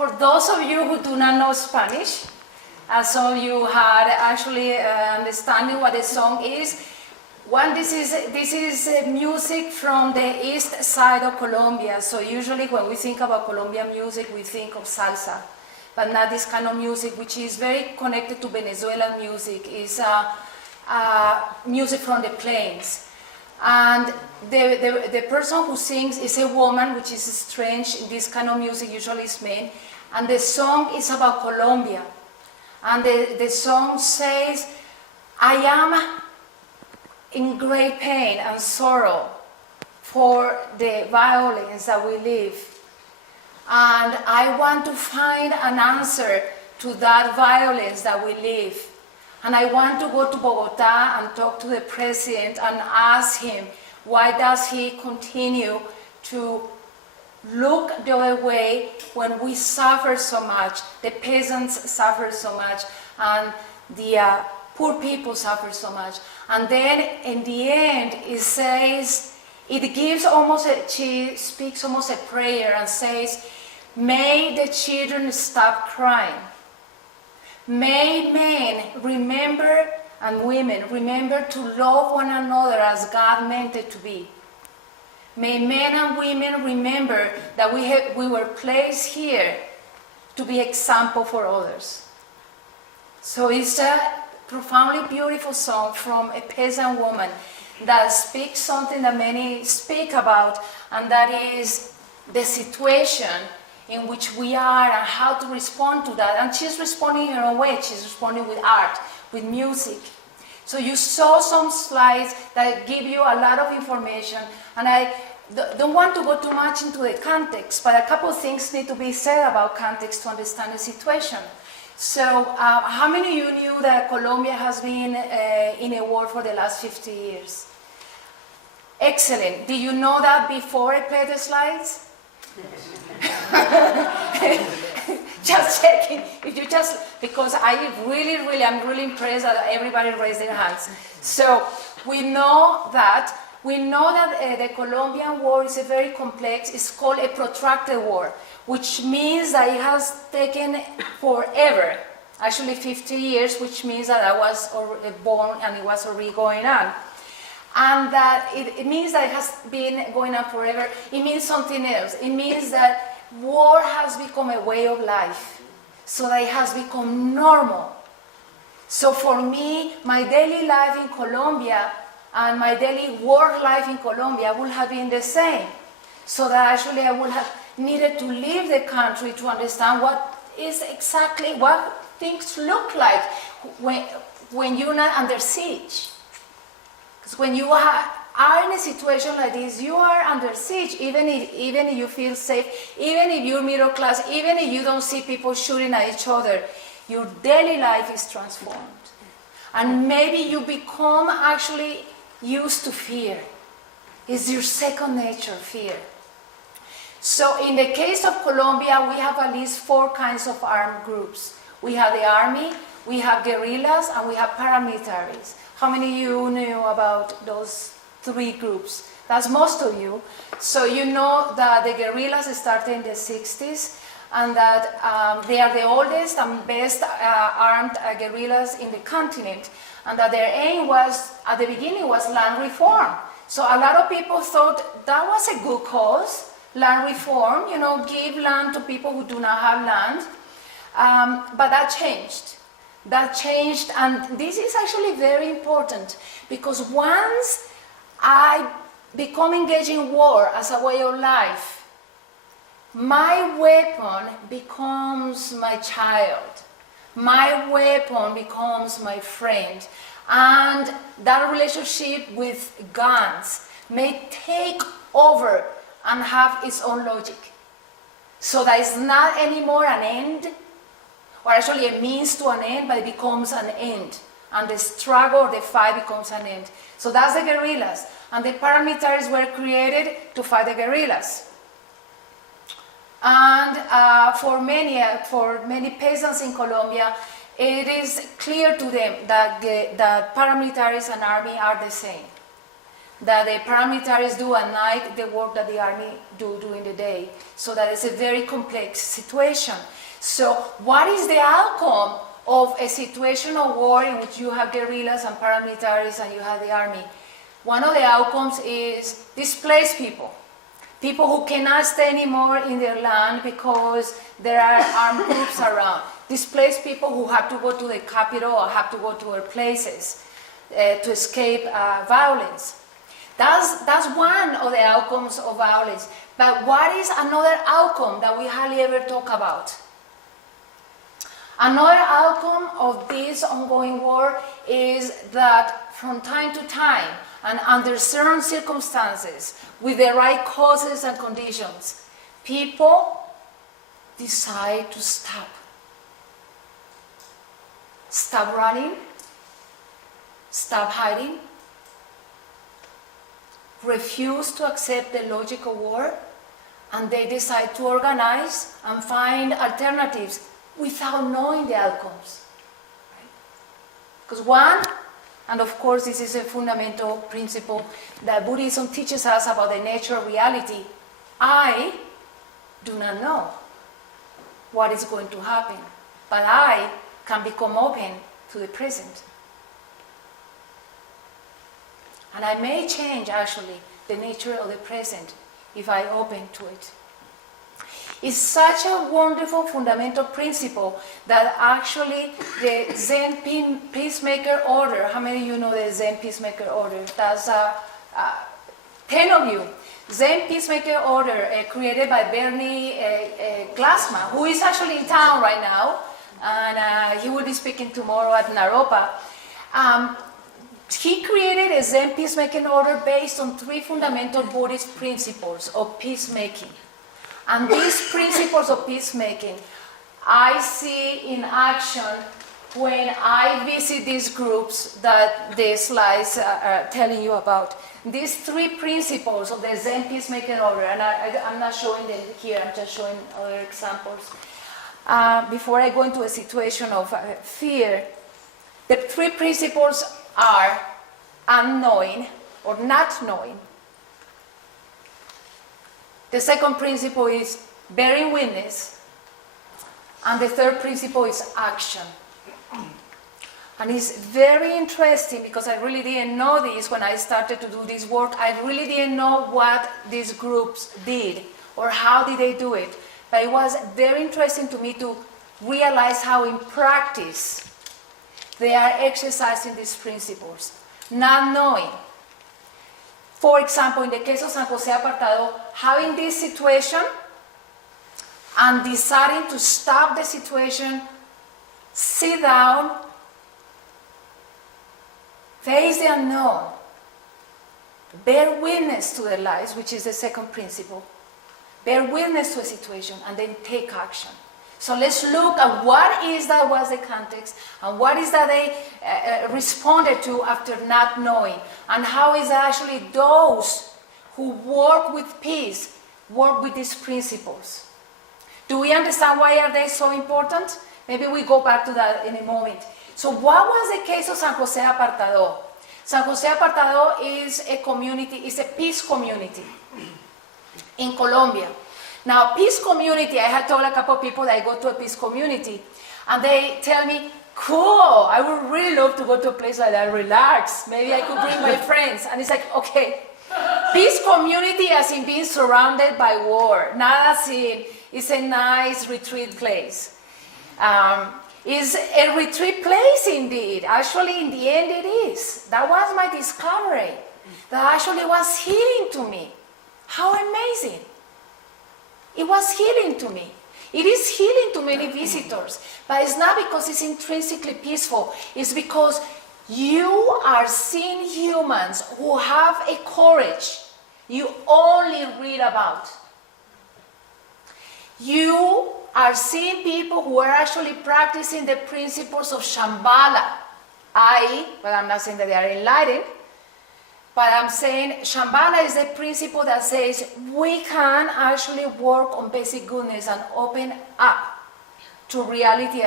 For those of you who do not know Spanish, some of you had actually understanding what the song is. One, this is music from the east side of Colombia. So usually when we think about Colombian music, we think of salsa, but not this kind of music, which is very connected to Venezuelan music. It's music from the plains. And the person who sings is a woman, which is strange. This kind of music usually is men. And the song is about Colombia. And the song says, I am in great pain and sorrow for the violence that we live. And I want to find an answer to that violence that we live. And I want to go to Bogota and talk to the president and ask him, why does he continue to look the other way when we suffer so much, the peasants suffer so much, and the poor people suffer so much. And then in the end, it says, she speaks almost a prayer and says, may the children stop crying. May men remember, and women remember, to love one another as God meant it to be. May men and women remember that we were placed here to be example for others. So it's a profoundly beautiful song from a peasant woman that speaks something that many speak about, and that is the situation in which we are and how to respond to that. And she's responding in her own way. She's responding with art, with music. So you saw some slides that give you a lot of information, and I don't want to go too much into the context, but a couple of things need to be said about context to understand the situation. So how many of you knew that Colombia has been in a war for the last 50 years? Excellent. Did you know that before I play the slides? Just checking. If you because I'm really impressed that everybody raised their hands. So we know that the Colombian war is a very complex. It's called a protracted war, which means that it has taken forever. Actually, 50 years, which means that I was born and it was already going on. And that it means that it has been going on forever. It means something else. It means that war has become a way of life, so that it has become normal. So for me, my daily life in Colombia and my daily work life in Colombia would have been the same. So that actually I would have needed to leave the country to understand what things look like when you're not under siege. Because when you are in a situation like this, you are under siege, even if you feel safe, even if you're middle class, even if you don't see people shooting at each other, your daily life is transformed. And maybe you become actually used to fear. It's your second nature, fear. So in the case of Colombia, we have at least 4 kinds of armed groups. We have the army, we have guerrillas, and we have paramilitaries. How many of you knew about those 3 groups? That's most of you. So you know that the guerrillas started in the 60s, and that they are the oldest and best armed guerrillas in the continent, and that their aim was, at the beginning, was land reform. So a lot of people thought that was a good cause, land reform, give land to people who do not have land. But that changed. That changed, and this is actually very important, because once I become engaged in war as a way of life, my weapon becomes my child. My weapon becomes my friend. And that relationship with guns may take over and have its own logic. So that it's not anymore an end, or actually a means to an end, but it becomes an end. And the struggle, the fight becomes an end. So that's the guerrillas. And the paramilitaries were created to fight the guerrillas. And for many peasants in Colombia, it is clear to them that paramilitaries and army are the same. that the paramilitaries do at night the work that the army do during the day. So that is a very complex situation. So what is the outcome of a situation of war in which you have guerrillas and paramilitaries and you have the army? One of the outcomes is displaced people. People who cannot stay anymore in their land because there are armed groups around. Displaced people who have to go to the capital or have to go to other places to escape violence. That's one of the outcomes of violence. But what is another outcome that we hardly ever talk about? Another outcome of this ongoing war is that from time to time, and under certain circumstances, with the right causes and conditions, people decide to stop. Stop running, stop hiding, refuse to accept the logic of war, and they decide to organize and find alternatives without knowing the outcomes. Because one, and of course this is a fundamental principle that Buddhism teaches us about the nature of reality, I do not know what is going to happen, but I can become open to the present. And I may change actually the nature of the present if I open to it. It's such a wonderful fundamental principle that actually the Zen Peacemaker Order, how many of you know the Zen Peacemaker Order? That's 10 of you. Zen Peacemaker Order created by Bernie Glassman, who is actually in town right now, and he will be speaking tomorrow at Naropa. He created a Zen Peacemaking Order based on 3 fundamental Buddhist principles of peacemaking. And these principles of peacemaking I see in action when I visit these groups that the slides are telling you about. These 3 principles of the Zen Peacemaking Order, and I'm not showing them here, I'm just showing other examples. Before I go into a situation of fear, the 3 principles are unknowing or not knowing. The second principle is bearing witness. And the third principle is action. And it's very interesting because I really didn't know this when I started to do this work. I really didn't know what these groups did or how did they do it. But it was very interesting to me to realize how in practice they are exercising these principles, not knowing. For example, in the case of San Jose Apartado, having this situation and deciding to stop the situation, sit down, face the unknown, bear witness to their lives, which is the second principle. Bear witness to a situation and then take action. So let's look at what is that was the context and what is that they responded to after not knowing, and how is that actually those who work with peace work with these principles. Do we understand why are they so important? Maybe we go back to that in a moment. So what was the case of San Jose Apartado? San Jose Apartado is a community, is a peace community in Colombia. Now, peace community, I had told a couple of people that I go to a peace community, and they tell me, cool, I would really love to go to a place like that, relax. Maybe I could bring my friends. And it's like, okay, peace community as in being surrounded by war, not as in it's a nice retreat place. It's a retreat place indeed. Actually, in the end, it is. That was my discovery. That actually was healing to me. How amazing. It was healing to me. It is healing to many visitors, but it's not because it's intrinsically peaceful. It's because you are seeing humans who have a courage you only read about. You are seeing people who are actually practicing the principles of Shambhala. But I'm not saying that they are enlightened, but I'm saying Shambhala is the principle that says we can actually work on basic goodness and open up to reality